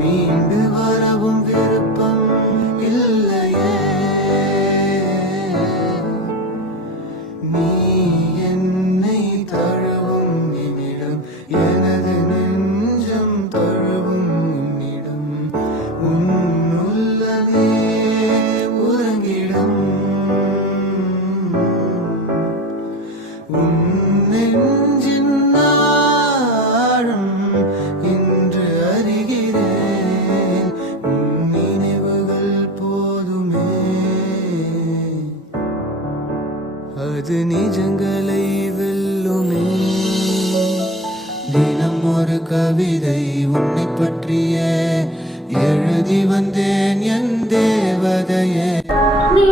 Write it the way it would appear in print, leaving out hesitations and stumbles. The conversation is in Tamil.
மீண்டு வரவும் விருப்பம் இல்லையே. நீ என்னை தழுவும் நிமிடம் எனது நெஞ்சம் தழுவும் உன்னிடம் உள்ளமே உறங்கிடும். உன் நெஞ்சின் ஆழம் இன்று அறிகிறேன். உன் நினைவுகள் போதுமே, அது நிஜங்களை வெல்லுமே. தினம் ஒரு கவிதை உன்னை பற்றிய எழுதி வந்தேன் என் தேவதையே. நீ